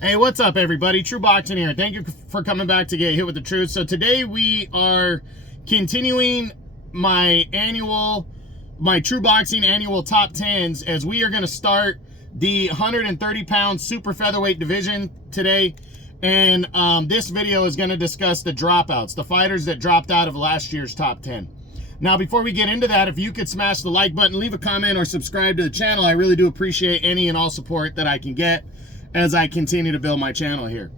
Hey, what's up, everybody? True Boxing here. Thank you for coming back to get hit with the truth. So today we are continuing my True Boxing annual top 10s, as we are going to start the 130-pound super featherweight division today. And this video is going to discuss the dropouts, the fighters that dropped out of last year's top 10. Now, before we get into that, if you could smash the like button, leave a comment, or subscribe to the channel, I really do appreciate any and all support that I can get as I continue to build my channel here.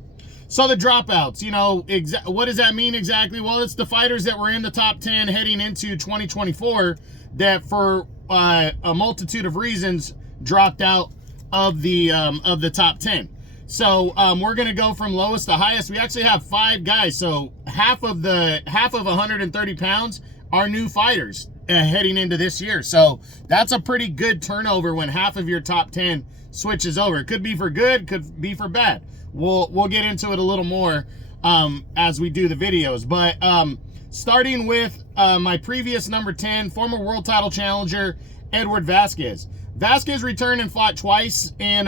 So the dropouts, you know, what does that mean exactly? Well, it's the fighters that were in the top 10 heading into 2024 that for a multitude of reasons dropped out of the top 10. So we're going to go from lowest to highest. We actually have 5 guys. So half of 130 pounds are new fighters heading into this year. So that's a pretty good turnover when half of your top 10 switches over. It could be for good, could be for bad. We'll get into it a little more as we do the videos. But starting with my previous number 10, former world title challenger Edward Vasquez. Vasquez returned and fought twice in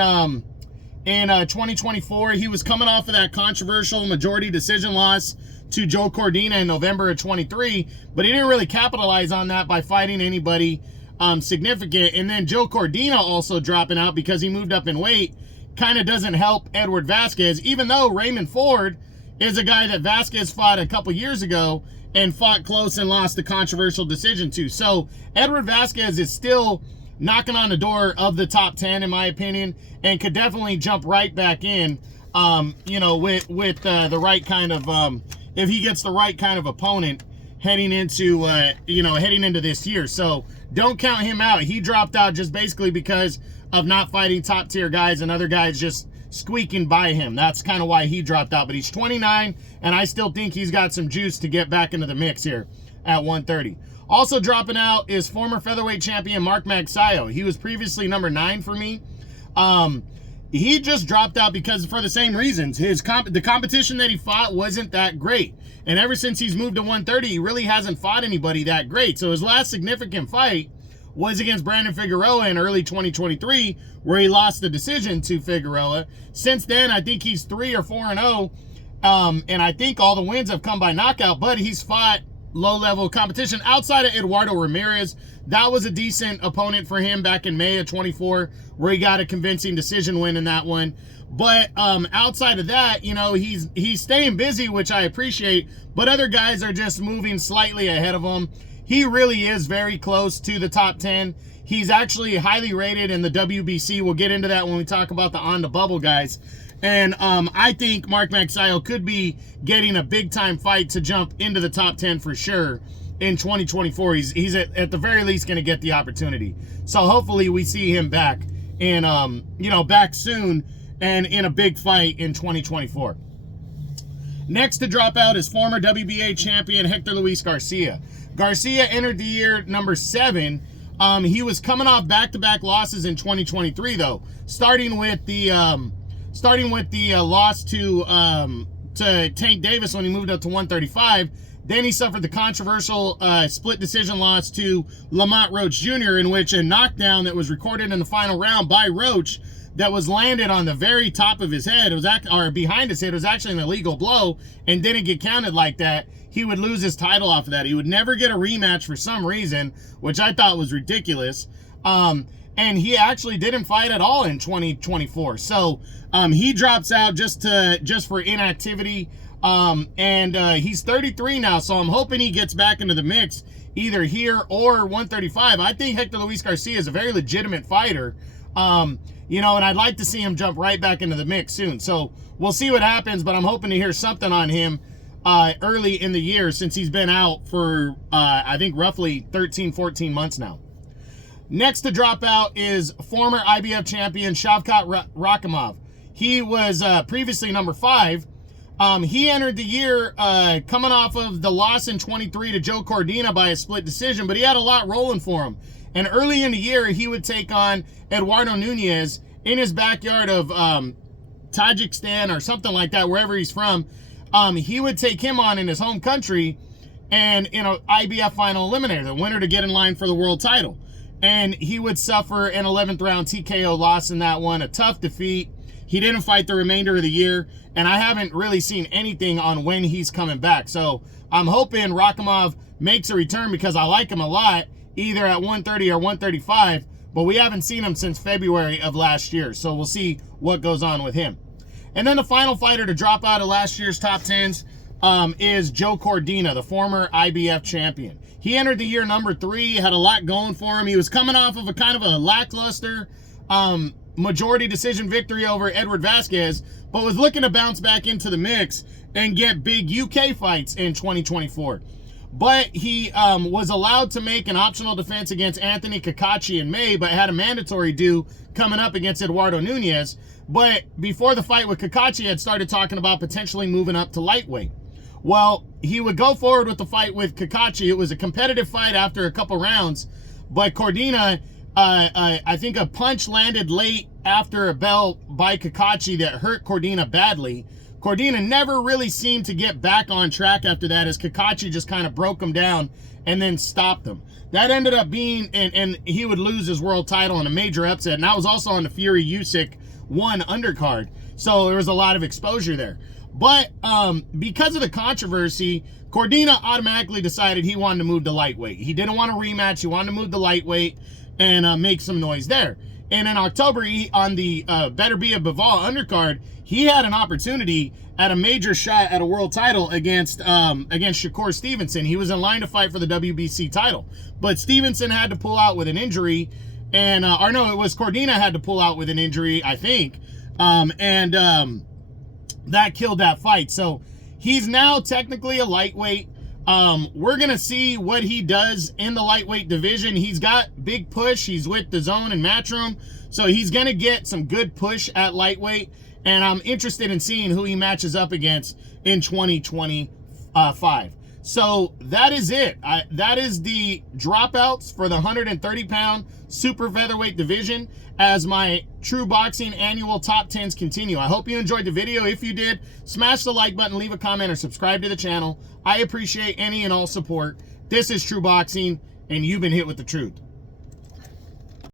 2024. He was coming off of that controversial majority decision loss to Joe Cordina in November of 23, but he didn't really capitalize on that by fighting anybody significant. And then Joe Cordina also dropping out because he moved up in weight kind of doesn't help Edward Vasquez, even though Raymond Ford is a guy that Vasquez fought a couple years ago and fought close and lost the controversial decision to. So Edward Vasquez is still knocking on the door of the top 10 in my opinion, and could definitely jump right back in, you know, with the right kind of, if he gets the right kind of opponent heading into, heading into this year. So don't count him out. He dropped out just basically because of not fighting top tier guys and other guys just squeaking by him. That's kind of why he dropped out. But he's 29, and I still think he's got some juice to get back into the mix here at 130. Also dropping out is former featherweight champion Mark Magsayo. He was previously number 9 for me. He just dropped out because for the same reasons. The competition that he fought wasn't that great. And ever since he's moved to 130, he really hasn't fought anybody that great. So his last significant fight was against Brandon Figueroa in early 2023, where he lost the decision to Figueroa. Since then, I think he's 3 or 4-0. And I think all the wins have come by knockout, but he's fought low-level competition outside of Eduardo Ramirez. That was a decent opponent for him back in May of 24, where he got a convincing decision win in that one. But outside of that, you know, he's staying busy, which I appreciate, but other guys are just moving slightly ahead of him. He really is very close to the top 10. He's actually highly rated in the WBC. We'll get into that when we talk about the on the bubble guys. And I think Mark Magsayo could be getting a big-time fight to jump into the top 10 for sure in 2024. He's at the very least going to get the opportunity. So hopefully we see him back in, back soon and in a big fight in 2024. Next to drop out is former WBA champion Hector Luis Garcia. Garcia entered the year number 7. He was coming off back-to-back losses in 2023, though, starting with the loss to Tank Davis when he moved up to 135. Then he suffered the controversial split decision loss to Lamont Roach Jr., in which a knockdown that was recorded in the final round by Roach that was landed on the very top of his head, or behind his head, was actually an illegal blow and didn't get counted like that. He would lose his title off of that. He would never get a rematch for some reason, which I thought was ridiculous. And he actually didn't fight at all in 2024. So he drops out just for inactivity. He's 33 now, so I'm hoping he gets back into the mix either here or 135. I think Hector Luis Garcia is a very legitimate fighter. And I'd like to see him jump right back into the mix soon. So we'll see what happens, but I'm hoping to hear something on him early in the year, since he's been out for, I think, roughly 13, 14 months now. Next to drop out is former IBF champion Shavkat Rakhimov. He was previously number 5. He entered the year coming off of the loss in 23 to Joe Cordina by a split decision, but he had a lot rolling for him. And early in the year, he would take on Eduardo Nunez in his backyard of Tajikistan or something like that, wherever he's from. He would take him on in his home country and in an IBF final eliminator, the winner to get in line for the world title. And he would suffer an 11th round TKO loss in that one, a tough defeat. He didn't fight the remainder of the year, and I haven't really seen anything on when he's coming back. So I'm hoping Rakhimov makes a return because I like him a lot, either at 130 or 135, but we haven't seen him since February of last year. So we'll see what goes on with him. And then the final fighter to drop out of last year's top 10s is Joe Cordina, the former IBF champion. He entered the year number 3, had a lot going for him. He was coming off of a kind of a lackluster majority decision victory over Edward Vasquez, but was looking to bounce back into the mix and get big UK fights in 2024. But he was allowed to make an optional defense against Anthony Cacace in May, but had a mandatory due coming up against Eduardo Nunez. But before the fight with Cacace, had started talking about potentially moving up to lightweight. Well, he would go forward with the fight with Cacace. It was a competitive fight after a couple rounds, but Cordina, I think a punch landed late after a bell by Cacace that hurt Cordina badly. Cordina never really seemed to get back on track after that, as Cacace just kind of broke him down and then stopped him. That ended up being, and he would lose his world title in a major upset, and that was also on the Fury Usyk 1 undercard. So there was a lot of exposure there. But because of the controversy, Cordina automatically decided he wanted to move to lightweight. He didn't want a rematch. He wanted to move to lightweight and make some noise there. And in October, on the Better Be a Bivol undercard, he had an opportunity at a major shot at a world title against Shakur Stevenson. He was in line to fight for the WBC title, but Stevenson had to pull out with an injury, and or no, it was Cordina had to pull out with an injury, I think, that killed that fight. So he's now technically a lightweight. We're gonna see what he does in the lightweight division. He's got big push. He's with DAZN and Matchroom, so he's gonna get some good push at lightweight, and I'm interested in seeing who he matches up against in 2025. So that is it. That is the dropouts for the 130-pound super featherweight division as my True Boxing annual top 10s continue. I hope you enjoyed the video. If you did, smash the like button, leave a comment, or subscribe to the channel. I appreciate any and all support. This is True Boxing, and you've been hit with the truth.